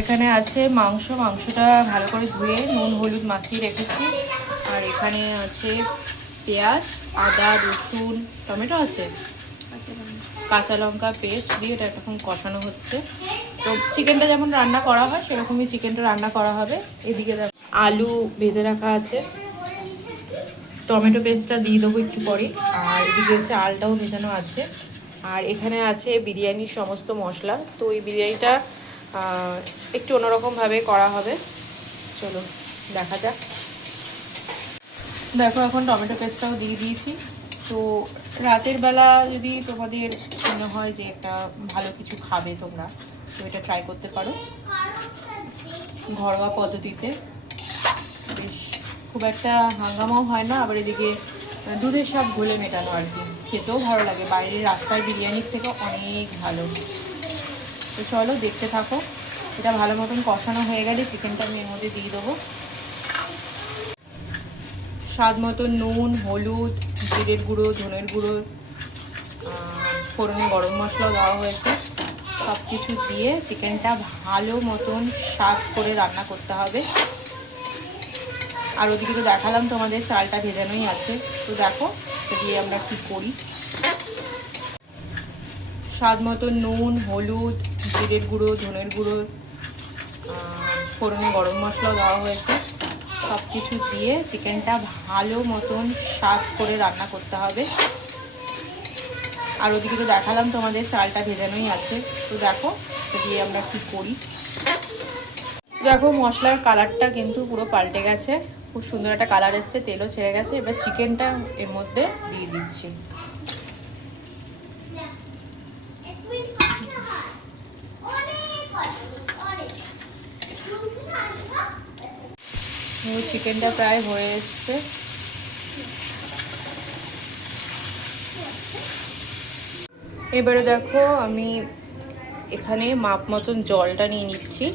এখানে আছে মাংস, মাংসটা ভালো করে ধুয়ে নুন হলুদ মাখিয়ে রেখেছি। আর এখানে আছে পেঁয়াজ, আদা, রসুন, টমেটো আছে, কাঁচা লঙ্কা পেস্ট দিয়ে এটা এখন কষানো হচ্ছে। তো চিকেনটা যেমন রান্না করা হয় সেরকমই চিকেনটা রান্না করা হবে। এদিকে আলু ভেজে রাখা আছে, টমেটো পেস্টটা দিয়ে দেবো একটু পরে। আর এদিকে চালটাও ভেজানো আছে। আর এখানে আছে বিরিয়ানির সমস্ত মশলা। তো এই বিরিয়ানিটা একটু অন্যরকমভাবে করা হবে, চলো দেখা যাক। দেখো এখন টমেটো পেস্টটাও দিয়ে দিয়েছি। তো রাতের বেলা যদি তোমাদের মনে হয় যে একটা ভালো কিছু খাবে তোমরা, তো এটা ট্রাই করতে পারো ঘরোয়া পদ্ধতিতে। বেশ খুব একটা হাঙ্গামাও হয় না, আবার এদিকে দুধের সব ঘোলে মেটানো আর কি, খেতেও ভালো লাগে। বাইরের রাস্তায় বিরিয়ানির থেকে অনেক ভালো। তো চলো দেখতে থাকো। এটা ভালো মতন কষানো হয়ে গেলে চিকেনটা আমি এর মধ্যে দিয়ে দেবো। স্বাদ মতো নুন, হলুদ, জিরের গুঁড়ো, ধনের গুঁড়ো, ফোড়নে গরম মশলাও দেওয়া হয়েছে। সব কিছু দিয়ে চিকেনটা ভালো মতন স্বাদ করে রান্না করতে হবে। আর ওদিকে তো দেখালাম তোমাদের চালটা ভেজানোই আছে। তো দেখো দিয়ে আমরা কি করি। স্বাদ মতো নুন, হলুদ, জিরের গুঁড়ো, ধনের গুঁড়ো, ফোড়নে গরম মশলাও দেওয়া হয়েছে। সব কিছু দিয়ে চিকেনটা ভালো মতন স্বাদ করে রান্না করতে হবে। আর ওদিকে তো দেখালাম তোমাদের চালটা ভেজানোই আছে। তো দেখো দিয়ে আমরা কি করি। দেখো মশলার কালারটা কিন্তু পুরো পাল্টে গেছে, খুব সুন্দর একটা কালার এসছে, তেলও ছেড়ে গেছে। এবার চিকেনটা এর মধ্যে দিয়ে দিচ্ছি। চিকেনটা প্রায় হয়ে এসছে। এবারে দেখো আমি এখানে মাপ মতন জলটা নিয়ে নিচ্ছি।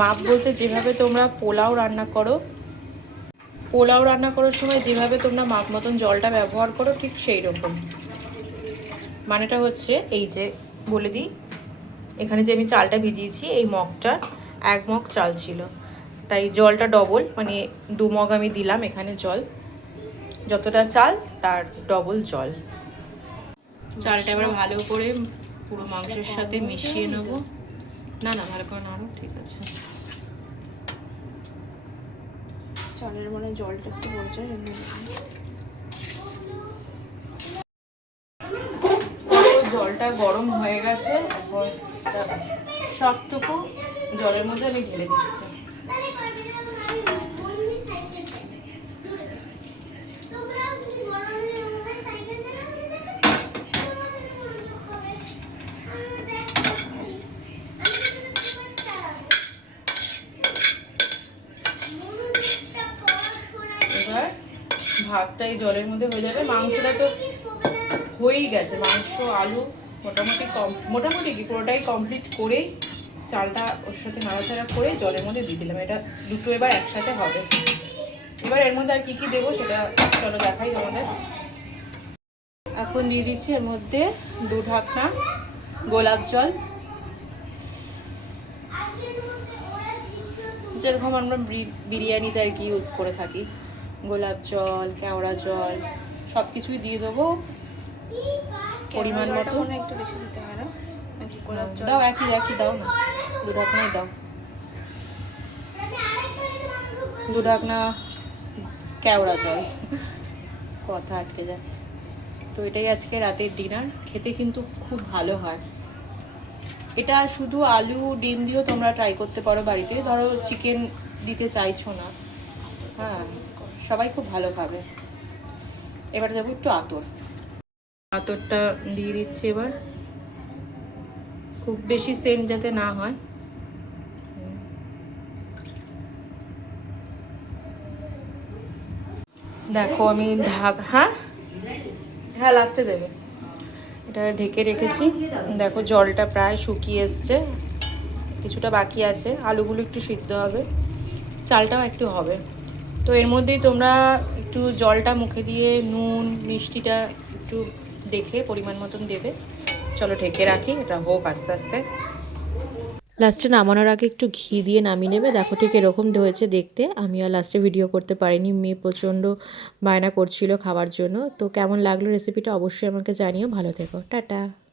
মাপ বলতে যেভাবে তোমরা পোলাও রান্না করো, পোলাও রান্না করার সময় যেভাবে তোমরা মাপ মতন জলটা ব্যবহার করো ঠিক সেই রকম। মানেটা হচ্ছে এই যে বলে দিই, এখানে যে আমি চালটা ভিজিয়েছি এই মগটা 1 মগ চাল ছিল, তাই জলটা ডবল, মানে 2 মগ আমি দিলাম এখানে জল। যতটা চাল তার ডবল জল। চালটা এবার ভালো করে পুরো মাংসের সাথে মিশিয়ে নেবো। না না ভালো করে নাড়ো, ঠিক আছে। চালের মানে জলটা একটু পড়ে যায়। জলটা গরম হয়ে গেছে, এখন সবটুকু জলের মধ্যে আমি ঢেলে দিচ্ছি। এবার ভাতটা এই জলের মধ্যে হয়ে যাবে। মাংসটা তো হয়েই গেছে, মাংস আলু মোটামুটি কি পুরোটাই কমপ্লিট করেই চালটা ওর সাথে নাড়াচাড়া করে জলের মধ্যে দিয়ে দিলাম। এটা দুটো এবার একসাথে হবে। এবার এর মধ্যে আর কি কি দেবো সেটা চলো দেখাই তোমাদের। এখন দিয়ে দিচ্ছি এর মধ্যে 2 ঢাকনা গোলাপ জল, যেরকম আমরা বিরিয়ানিতে আর কি ইউজ করে থাকি। গোলাপ জল, কেওড়া জল সব কিছুই দিয়ে দেবো পরিমাণ মতো। একটু বেশি দিতে হয় না নাকি? গোলাপ জল দাও, একই দাও না, 2 ঢাকনাই দাও। 2 ঢাকনা কেওড়া জল, কথা আটকে যায়। তো এটাই আজকে রাতের ডিনার। খেতে কিন্তু খুব ভালো হয় এটা। শুধু আলু ডিম দিয়েও তোমরা ট্রাই করতে পারো বাড়িতে। ধরো চিকেন দিতে চাইছো না, হ্যাঁ সবাই খুব ভালো খাবে। এবার যাবো একটু আতরটা দিয়ে দিচ্ছি এবার, খুব বেশি সেন্ট যাতে না হয়। দেখো আমি হ্যাঁ লাস্টে দেবে। এটা ঢেকে রেখেছি। দেখো জলটা প্রায় শুকিয়ে এসছে, কিছুটা বাকি আছে। আলুগুলো একটু সিদ্ধ হবে, চালটাও একটু হবে। তো এর মধ্যেই তোমরা একটু জলটা মুখে দিয়ে নুন মিষ্টিটা একটু দেখে পরিমাণ মতন দেবে। চলো ঢেকে রাখি, এটা হোক আস্তে আস্তে। লাস্টে নামানোর আগে একটু ঘি দিয়ে নামিয়ে নেবে। দেখো ঠিক এরকম হয়েছে দেখতে। আমি আর লাস্টে ভিডিও করতে পারিনি, মেয়ে প্রচণ্ড বায়না করছিল খাওয়ার জন্য। তো কেমন লাগলো রেসিপিটা অবশ্যই আমাকে জানিও। ভালো থেকো, টাটা।